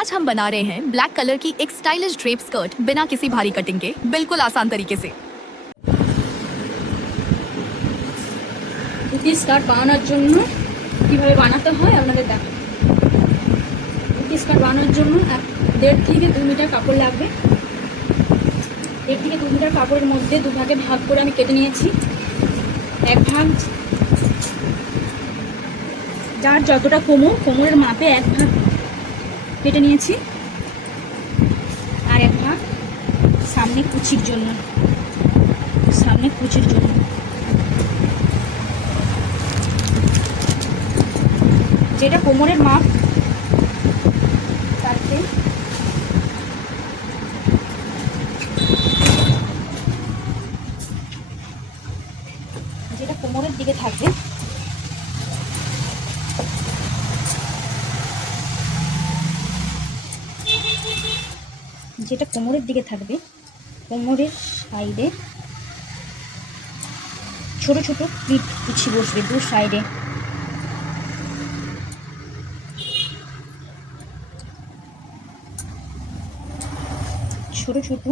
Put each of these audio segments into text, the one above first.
आज हम बना रहे हैं ब्लैक कलर की एक स्टाइलिश ड्रेप स्कर्ट बिना किसी भारी कटिंग के बिल्कुल आसान तरीके से। ধুতি স্কার্ট বানানোর জন্য কিভাবে বানাতে হয় আপনাদের দেখাবো। ধুতি স্কার্ট বানানোর জন্য 1.5 থেকে 2 মিটার কাপড় লাগবে। 1 থেকে 2 মিটার কাপড়ের মধ্যে দুভাগে ভাগ করে আমি কেটে নিয়েছি। এক ভাগ যার যতটা কোমরের মাপে এক ভাগ কেটে নিয়েছি, আর এক ভাগ সামনে কুচির জন্য। যেটা কোমরের মাপ তাতে যেটা কোমরের দিকে থাকবে কোমরের সাইডে ছোট ছোট প্লিট কুচি বসবে দু সাইডে। ছোট ছোট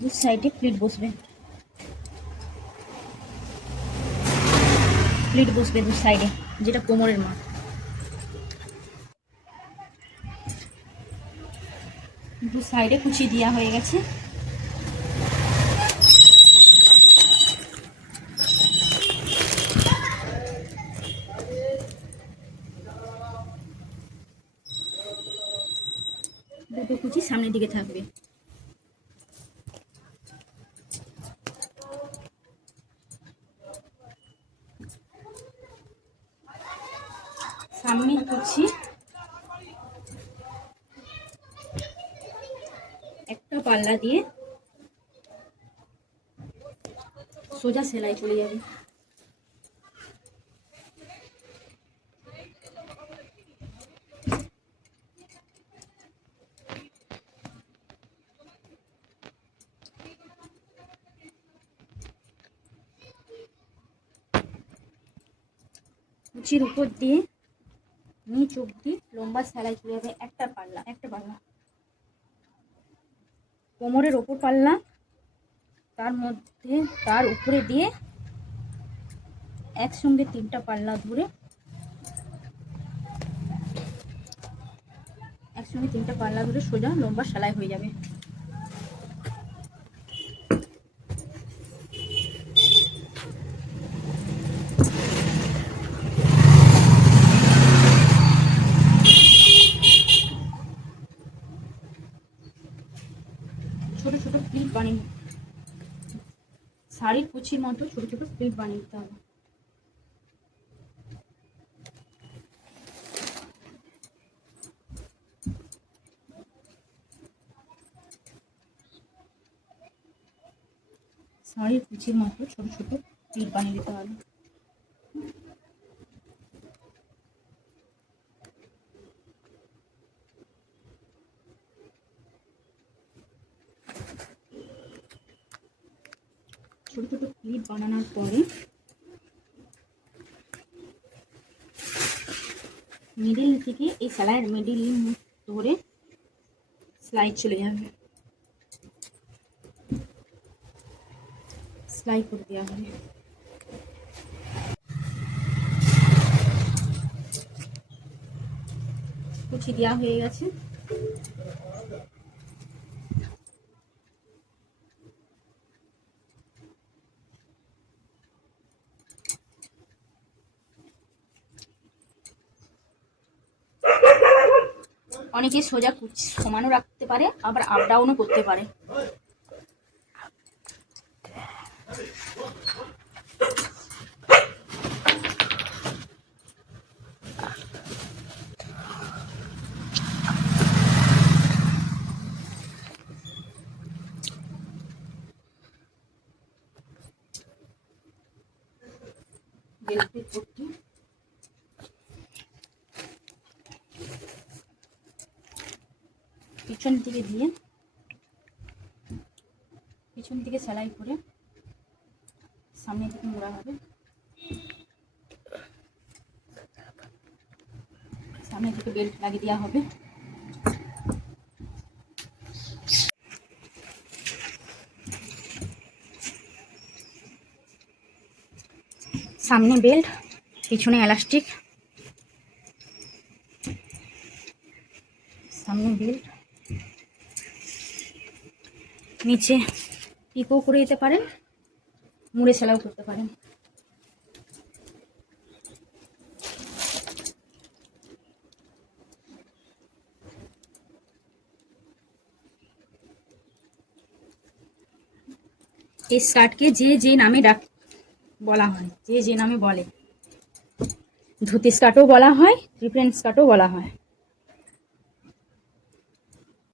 দু সাইডে প্লিট বসবে দু সাইডে, যেটা কোমরের মাপ। দু সাইডে কুচি দেওয়া হয়ে গেছে। দুটো কুচি সামনের দিকে থাকবে। সামনের কুচি একটা পাল্লা দিয়ে সোজা সেলাই চলে যাবে। কুচির উপর দিয়ে নিচ অব্দি লম্বা সেলাই চলে যাবে। একটা পাল্লা কোমরের ওপর পাল্লা, তার উপরে দিয়ে একসঙ্গে 3টা পাল্লা ধরে সোজা লম্বা সেলাই হয়ে যাবে। ছোট ছোট ক্লিপ বানিয়ে শাড়ির কুচির মতো ছোট ছোট ক্লিপ বানিয়ে দিতে হবে। শাড়ির কুচির মতো ছোট ছোট ক্লিপ বানিয়ে দিতে হবে। ছোট ছোট ক্লিপ বানানোর পরে মিডিল থেকে এই সেলাইয়ের মিডিল ধরে সেলাই চলে যাবে, সেলাই করে দেওয়া হবে। কুচি দেওয়া হয়ে গেছে। অনেকে সোজা কুচি সমানও রাখতে পারে, আবার আপ ডাউনও করতে পারে। বেল্টের পট্টি পিছন দিকে সেলাই করে সামনের দিকে মোড়া হবে। সামনে থেকে বেল্ট লাগিয়ে দেওয়া হবে। সামনে বেল্ট, পিছনে এলাস্টিক, সামনে বেল্ট, নিচে পিকো করে দিতে পারেন, মুড়ে সেলাইও করতে পারেন। এই স্কার্টকে যে যে নামে বলা হয়, যে যে নামে বলে, ধুতি স্কার্টও বলা হয়, রিপ্রেন্ট স্কার্টও বলা হয়।